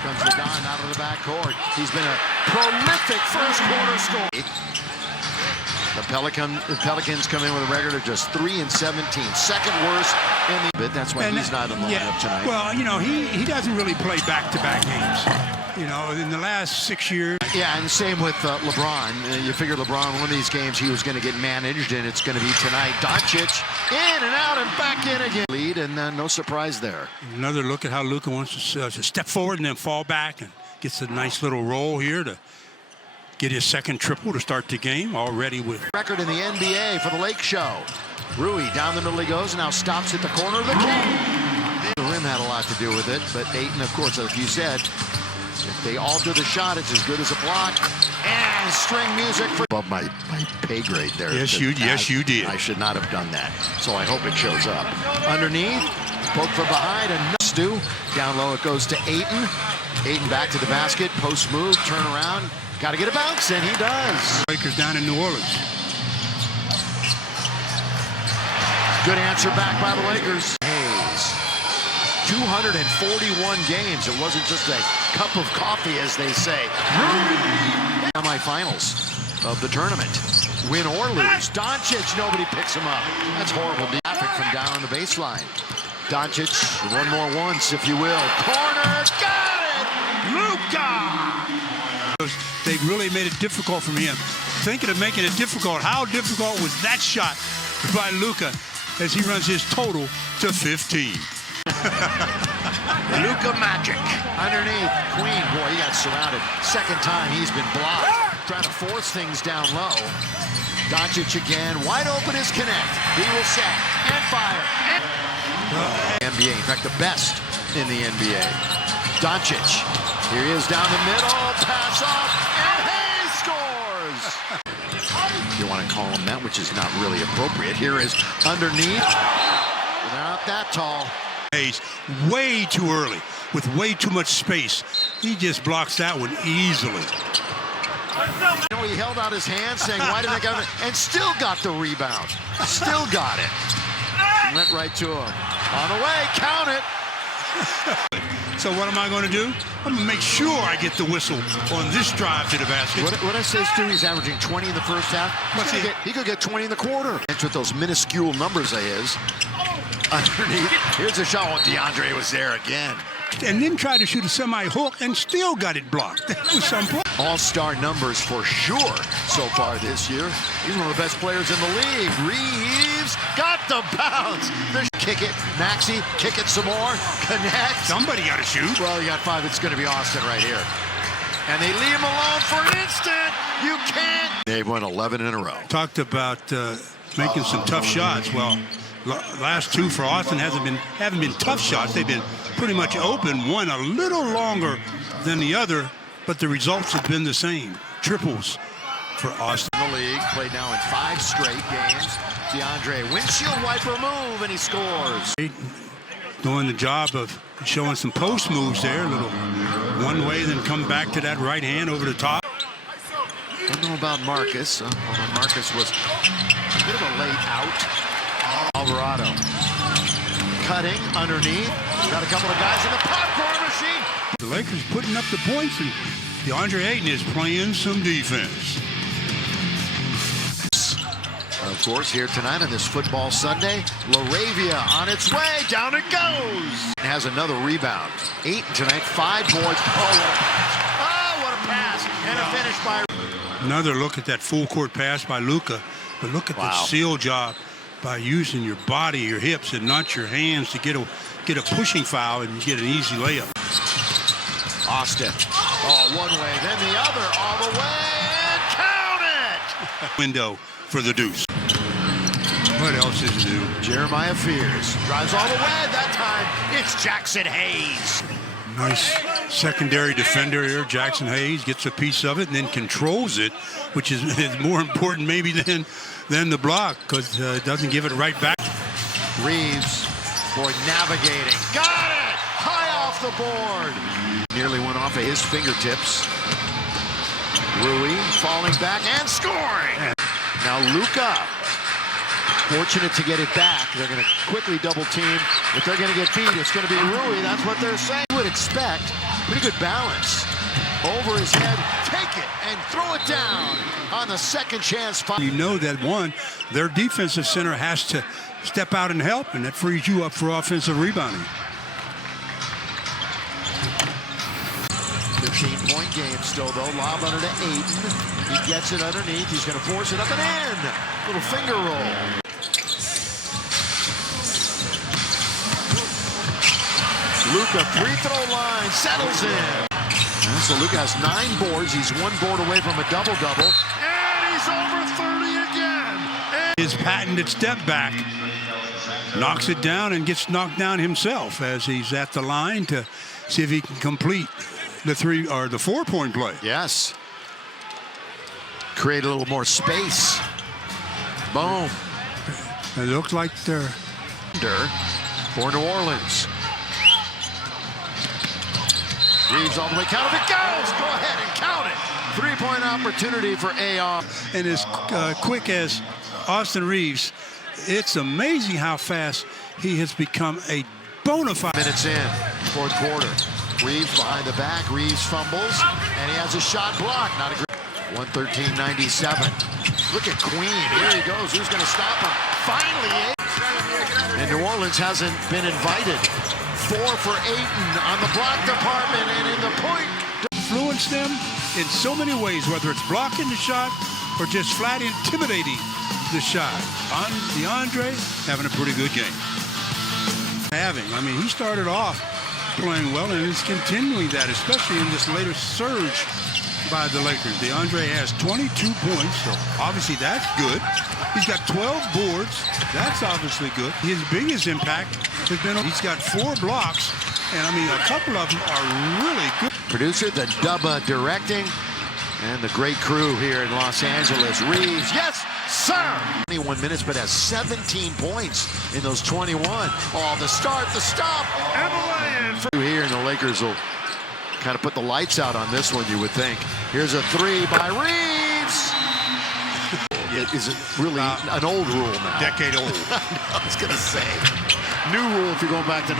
comes the dime out of the backcourt. He's been a prolific first quarter scorer. The Pelicans come in with a record of just 3-17, second worst in the. That's why he's not in the lineup tonight. Well, you know, he doesn't really play back-to-back games. You know, in the last 6 years. Yeah, and the same with LeBron. You figured LeBron, one of these games, he was going to get managed, and it's going to be tonight. Doncic in and out and back in again. Lead, and no surprise there. Another look at how Luka wants to step forward and then fall back, and gets a nice little roll here to get his second triple to start the game already with. Record in the NBA for the Lake Show. Rui down the middle he goes, now stops at the corner of the key. The rim had a lot to do with it, but Ayton, of course, like you said, if they alter the shot, it's as good as a block. And string music for above my pay grade there. Yes, you did. I should not have done that. So I hope it shows up. Underneath, poke from behind, and Stu. Down low it goes to Ayton. Ayton back to the basket, post move, turn around. Got to get a bounce, and he does. Lakers down in New Orleans. Good answer back by the Lakers. 241 games. It wasn't just a cup of coffee, as they say. Semi-finals of the tournament. Win or lose. Doncic, nobody picks him up. That's horrible traffic from down on the baseline. Doncic, one more once, if you will. Corner, got it! Luka! They really made it difficult for him. Thinking of making it difficult, how difficult was that shot by Luka as he runs his total to 15? Luka magic. Underneath, Queen, boy, he got surrounded. Second time he's been blocked. Trying to force things down low. Doncic again, wide open is connect. He will set and fire. And NBA, in fact, the best in the NBA. Doncic, here he is down the middle, pass off, and Hayes scores! You want to call him that, which is not really appropriate. Here is underneath. They're not that tall. Way too early with way too much space. He just blocks that one easily. You know, he held out his hand saying, why did I get it? And still got the rebound. Still got it. Went right to him. On the way, count it. So what am I going to do? I'm going to make sure I get the whistle on this drive to the basket. What I say, Stu, he's averaging 20 in the first half. He could get 20 in the quarter. That's with those minuscule numbers of his. Underneath, here's a shot. Oh, Deandre was there again. And then tried to shoot a semi-hook and still got it blocked. That was some point. All-star numbers for sure so far this year. He's one of the best players in the league. Reaves got the bounce. Kick it, Maxey, kick it some more, connect. Somebody got to shoot. Well, you got five. It's going to be Austin right here. And they leave him alone for an instant. You can't. They've won 11 in a row. Talked about making some tough shots. Well, last two for Austin haven't been tough shots. They've been pretty much open. One a little longer than the other, but the results have been the same. Triples for Austin. In the league, played now in 5 straight games. Deandre, windshield wiper move, and he scores. Doing the job of showing some post moves there. A little one way, then come back to that right hand over the top. Don't know about Marcus. Although Marcus was a bit of a late out. Alvarado cutting underneath. Got a couple of guys in the popcorn machine. The Lakers putting up the points, and Deandre Ayton is playing some defense. Of course, here tonight on this football Sunday, Laravia on its way. Down it goes. Has another rebound. Ayton tonight, 5 boards. Oh, what a pass. And a finish by... Another look at that full court pass by Luka. But look at the seal job by using your body, your hips, and not your hands to get a pushing foul and get an easy layup. Austin. Oh, one way, then the other, all the way, and count it! Window for the deuce. What else is new? Jeremiah Fears drives all the way. That time, it's Jackson Hayes. Nice secondary defender here. Jackson Hayes gets a piece of it and then controls it, which is more important maybe than the block, because it doesn't give it right back. Reaves, boy, navigating. Got it! High off the board. Nearly went off of his fingertips. Rui falling back and scoring. Now Luka, fortunate to get it back. They're going to quickly double team. If they're going to get beat, it's going to be Rui. That's what they're saying. You would expect Pretty good balance. Over his head, take it, and throw it down on the second chance. You know that, one, their defensive center has to step out and help, and that frees you up for offensive rebounding. 15-point game still, though. Lob under to Ayton. He gets it underneath. He's going to force it up and in. Little finger roll. Luka, free throw line, settles in. And so Luka has 9 boards. He's 1 board away from a double-double. And he's over 30 again. And his patented step back knocks it down and gets knocked down himself as he's at the line to see if he can complete the 3 or the 4-point play. Yes. Create a little more space. Boom. It looks like they're for New Orleans. Reaves all the way, count if it goes. Go ahead and count it. 3-point opportunity for AR. And as quick as Austin Reaves, it's amazing how fast he has become a bona fide. Minutes in, 4th quarter. Reaves behind the back. Reaves fumbles, and he has a shot blocked. Not a great. 113-97. Look at Queen. Here he goes. Who's going to stop him? Finally, and New Orleans hasn't been invited. 4 for Ayton on the block department and in the point. Influence them in so many ways, whether it's blocking the shot or just flat intimidating the shot. Deandre having a pretty good game. I mean, he started off playing well and is continuing that, especially in this later surge by the Lakers. Deandre has 22 points, so obviously that's good. He's got 12 boards. That's obviously good. His biggest impact has been he's got 4 blocks, and I mean a couple of them are really good. Producer, the Dubba directing, and the great crew here in Los Angeles. Reaves, yes, sir! 21 minutes, but has 17 points in those 21. Oh, the start, the stop, and the lay-in. Here, and the Lakers will kind of put the lights out on this one, you would think. Here's a 3 by Reaves. It isn't really an old rule now. Decade old. I was going to say. New rule if you're going back to